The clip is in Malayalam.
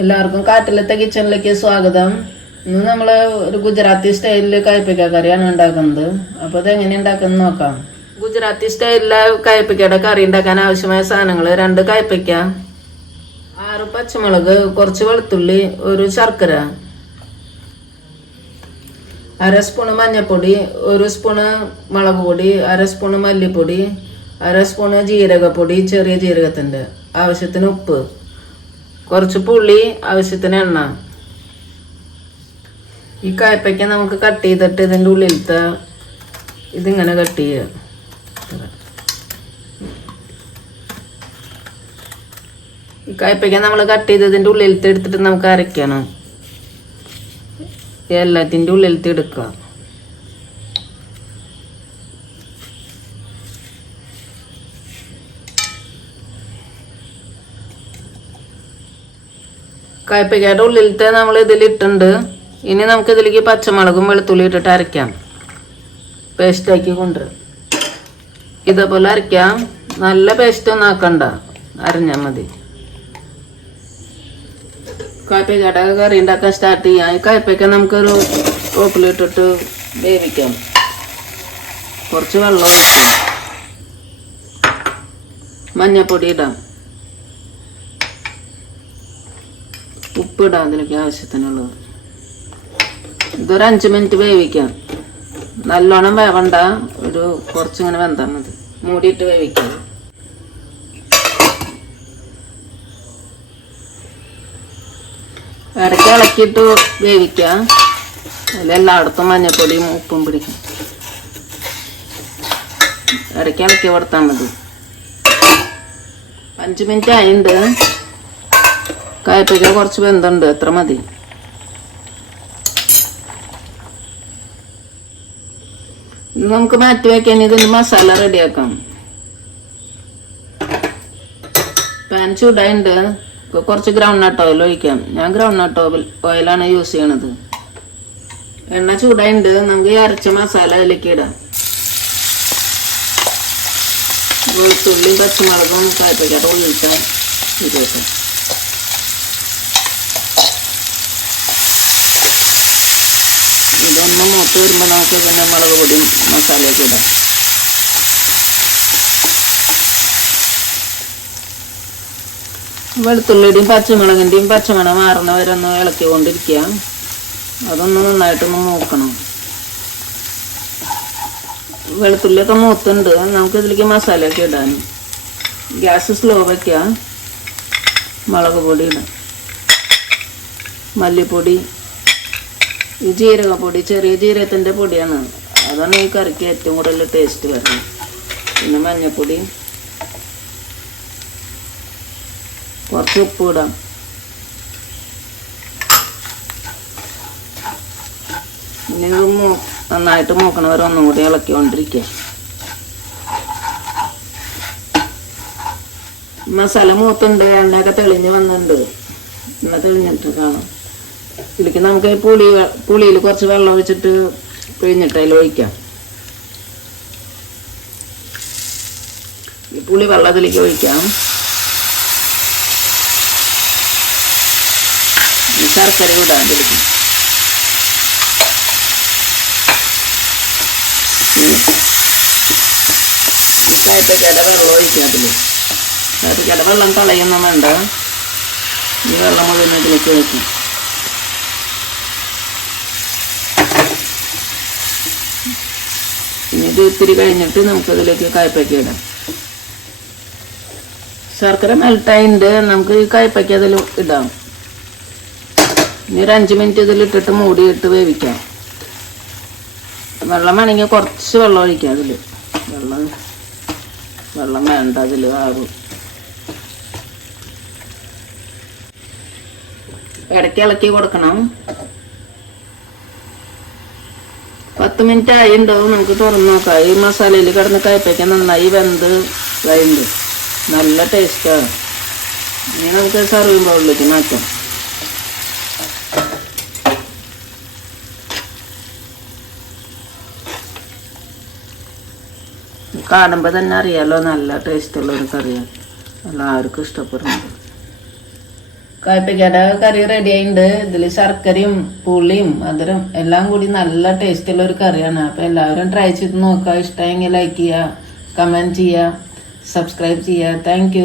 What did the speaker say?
എല്ലാവർക്കും കാട്ടിലത്തെ കിച്ചണിലേക്ക് സ്വാഗതം. ഇന്ന് നമ്മൾ ഒരു ഗുജറാത്തി സ്റ്റൈലിൽ കയ്പ്പിക്ക കറിയാണ് ഉണ്ടാക്കുന്നത്. അപ്പൊ ഇത് എങ്ങനെ ഉണ്ടാക്കുന്നത് നോക്കാം. ഗുജറാത്തി സ്റ്റൈലിലെ കയ്പ്പിക്കയുടെ കറി ഉണ്ടാക്കാൻ ആവശ്യമായ സാധനങ്ങൾ രണ്ട് കയ്പ്പിക്ക ആറ് പച്ചമുളക് കുറച്ച് വെളുത്തുള്ളി ഒരു ശർക്കര. അര സ്പൂണ് മഞ്ഞൾപ്പൊടി ഒരു സ്പൂണ് മുളക് പൊടി അര സ്പൂണ് മല്ലിപ്പൊടി അര സ്പൂണ് ജീരകപ്പൊടി ചെറിയ ജീരകത്തിന്റെ ആവശ്യത്തിന് ഉപ്പ്. കുറച്ച് പുളി ആവശ്യത്തിന് എണ്ണ. ഈ കായ്പയ്ക്ക നമുക്ക് കട്ട് ചെയ്തിട്ട് ഇതിന്റെ ഉള്ളിലത്തെ ഇതിങ്ങനെ കട്ട് ചെയ്യുക. ഈ കായ്പയ്ക്ക നമ്മൾ കട്ട് ചെയ്ത് ഇതിന്റെ ഉള്ളിലത്തെ എടുത്തിട്ട് നമുക്ക് അരയ്ക്കണം. എല്ലാത്തിന്റെ ഉള്ളിലത്തെ എടുക്കുക കായ്പയ്ക്കയുടെ ഉള്ളിലത്തെ നമ്മൾ ഇതിലിട്ടുണ്ട് ഇനി നമുക്ക് ഇതിലേക്ക് പച്ചമുളകും വെളുത്തുള്ളി ഇട്ടിട്ട് അരയ്ക്കാം. പേസ്റ്റാക്കി കൊണ്ട്. ഇതേപോലെ അരയ്ക്കാം. നല്ല പേസ്റ്റ് ഒന്നും ആക്കണ്ട. അരഞ്ഞാൽ മതി. കായ്പയ്ക്കയുടെ കറി ഉണ്ടാക്കാൻ സ്റ്റാർട്ട് ചെയ്യാം. ഈ കായ്പയ്ക്ക നമുക്കൊരു ടോപ്പിലിട്ടിട്ട് വേവിക്കാം. കുറച്ച് വെള്ളം ഒഴിക്കാം. മഞ്ഞപ്പൊടി ഇടാം. ഉപ്പിടാം അതിലേക്ക് ആവശ്യത്തിനുള്ളത്. ഇതൊരു അഞ്ച് മിനിറ്റ് വേവിക്കാം. നല്ലോണം വേവണ്ട. ഒരു കുറച്ചിങ്ങനെ വെന്താൽ മതി. മൂടിയിട്ട് വേവിക്കാം. ഇടയ്ക്ക് ഇളക്കിയിട്ട് വേവിക്കാം. അതിൽ എല്ലായിടത്തും മഞ്ഞപ്പൊടിയും ഉപ്പും പിടിക്കും. ഇടയ്ക്ക് ഇളക്കി കൊടുത്താൽ മതി. അഞ്ച് മിനിറ്റ് ആയിട്ടുണ്ട് കായപ്പയ്ക്ക കുറച്ച് വെന്തുണ്ട് എത്ര മതി? നമുക്ക് മാറ്റി വയ്ക്കാൻ ഇതിന് മസാല റെഡിയാക്കാം. പാൻ ചൂടായിണ്ട്. കുറച്ച് ഗ്രൗണ്ട് നട്ട് ഓയിൽ ഒഴിക്കാം. ഞാൻ ഗ്രൗണ്ട് നട്ട് ഓയിൽ ഓയിലാണ് യൂസ് ചെയ്യണത്. എണ്ണ ചൂടായിണ്ട്. നമുക്ക് ഈ അരച്ച മസാല അതിലേക്ക് ഇടാം. വെളുത്തുള്ളിയും പച്ചമുളകും കായപ്പയ്ക്കാട്ട് ഉള്ളിട്ടാം ഇരിക്കട്ടെ ഇതൊന്ന് മൂത്ത് വരുമ്പോൾ നമുക്ക് പിന്നെ മുളക് പൊടിയും മസാലയൊക്കെ ഇടാം വെളുത്തുള്ളിയുടെയും പച്ചമുളകിന്റെയും പച്ചമണം മാറുന്നവരൊന്ന് ഒന്ന് ഇളക്കിക്കൊണ്ടിരിക്കുക. അതൊന്ന് നന്നായിട്ടൊന്ന് മൂക്കണം. വെളുത്തുള്ളിയൊക്കെ മൂത്തുണ്ട്. നമുക്ക് ഇതിലേക്ക് മസാലയൊക്കെ ഇടാൻ. ഗ്യാസ് സ്ലോ വയ്ക്കുക മുളക് പൊടി ഇടാം. മല്ലിപ്പൊടി. ഈ ജീരകപ്പൊടി ചെറിയ ജീരകത്തിന്റെ പൊടിയാണ്. അതാണ് ഈ കറിക്ക് ഏറ്റവും കൂടുതൽ ടേസ്റ്റ് വരുന്നത്. പിന്നെ മഞ്ഞൾപ്പൊടി കുറച്ച് ഉപ്പ് ഇടാം. പിന്നെ ഇത് മൂ നന്നായിട്ട് മൂക്കണവരെ ഒന്നും കൂടി ഇളക്കിക്കൊണ്ടിരിക്കുക. മസാല മൂത്തുണ്ട് എണ്ണയൊക്കെ തെളിഞ്ഞ് വന്നിട്ടുണ്ട്. എണ്ണ തെളിഞ്ഞിട്ട് കാണാം. ഇതിലേക്ക് നമുക്ക് പുളി പുളിയിൽ കുറച്ച് വെള്ളം ഒഴിച്ചിട്ട് പിഴിഞ്ഞിട്ട് അതിൽ ഒഴിക്കാം. പുളി വെള്ളം അതിലേക്ക് ഒഴിക്കാം ശർക്കര ഇടാം അതിലേക്ക് ഈ കയപ്പയ്ക്കയുടെ വെള്ളം ഒഴിക്കാം അതിൽ കയപ്പയ്ക്കയുടെ വെള്ളം വേണ്ട. ഈ വെള്ളം മുഴുവൻ ഇതിലേക്ക് ഒഴിക്കാം. ഇനി ഇത് ഇത്തിരി കഴിഞ്ഞിട്ട് നമുക്കതിലേക്ക് കായ്പയ്ക്ക ഇടാം ശർക്കര മെൽട്ടായിണ്ട്. നമുക്ക് ഈ കായ്പയ്ക്ക അതിൽ ഇടാം. ഇനി ഒരു അഞ്ച് മിനിറ്റ് ഇതിലിട്ടിട്ട് മൂടിയിട്ട് വേവിക്കാം. വെള്ളം വേണമെങ്കിൽ കുറച്ച് വെള്ളം ഒഴിക്കാം അതിൽ വെള്ളം വെള്ളം വേണ്ട അതിൽ ആറും. ഇടയ്ക്ക് ഇളക്കി കൊടുക്കണം. പത്ത് മിനിറ്റ് ആയിണ്ടാവും നമുക്ക് തുറന്ന് നോക്കാം ഈ മസാലയിൽ കിടന്ന് കയപ്പയ്ക്കാൻ നന്നായി വെന്ത് കഴിഞ്ഞു നല്ല ടേസ്റ്റാണ് ഇനി നമുക്ക് സർവിങ് ബൗളിലേക്ക് മാറ്റാം. കാണുമ്പോൾ തന്നെ അറിയാലോ നല്ല ടേസ്റ്റുള്ള ഒരു കറിയാണ് എല്ലാവർക്കും ഇഷ്ടപ്പെടുന്നത്. കായ്പയ്ക്കയുടെ കറി റെഡി ആയിട്ടുണ്ട് ഇതിൽ ശർക്കരയും പുളിയും മധുരം എല്ലാം കൂടി നല്ല ടേസ്റ്റുള്ള ഒരു കറിയാണ്. അപ്പൊ എല്ലാവരും ട്രൈ ചെയ്ത് നോക്കുക. ഇഷ്ടമെങ്കിൽ ലൈക്ക് ചെയ്യുക കമന്റ് ചെയ്യുക സബ്സ്ക്രൈബ് ചെയ്യുക. താങ്ക്